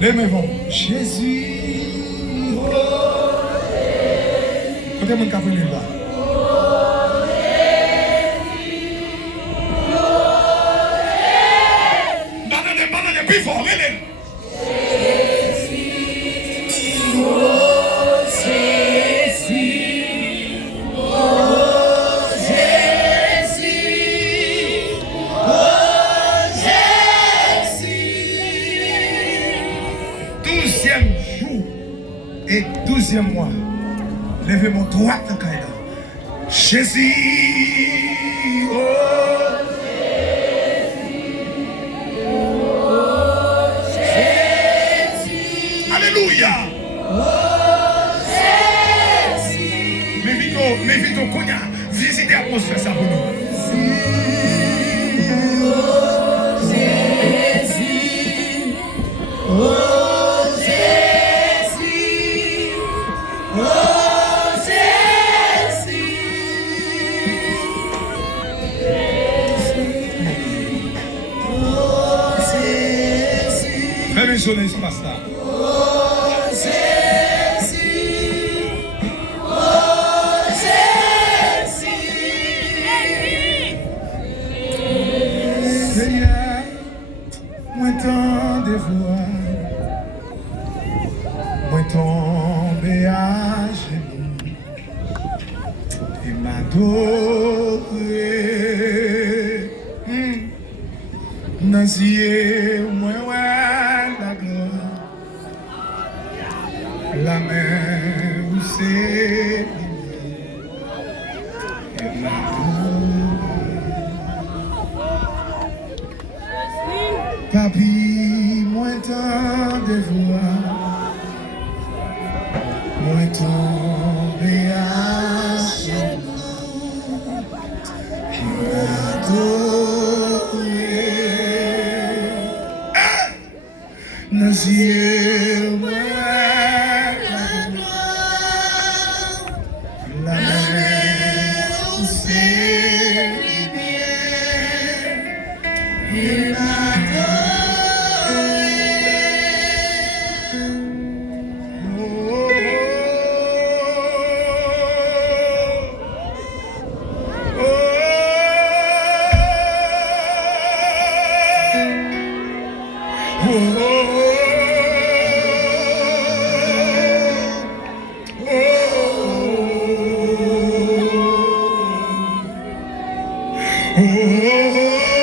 Les mains vont. Jésus. Côté mon café là. Banane, plus fort, Hélène. Et 12e mois, levez mon droit de Kaïda. Jésus, oh Jésus, Alléluia. Oh Jésus. Mais vite, Konya, visitez l'atmosphère ça pour nous. Oh Jésus, oh. Sur l'espace là. Oh Jésus, oh Jésus, Seigneur, moi tant de voix, moi tombé à genoux et m'adorer. Nazier, moi la main où c'est et la papi, moi tant de voix, moi tombé à genoux, et m'adorer. Nazier, moi la main où c'est bien il m'a donné. Oh,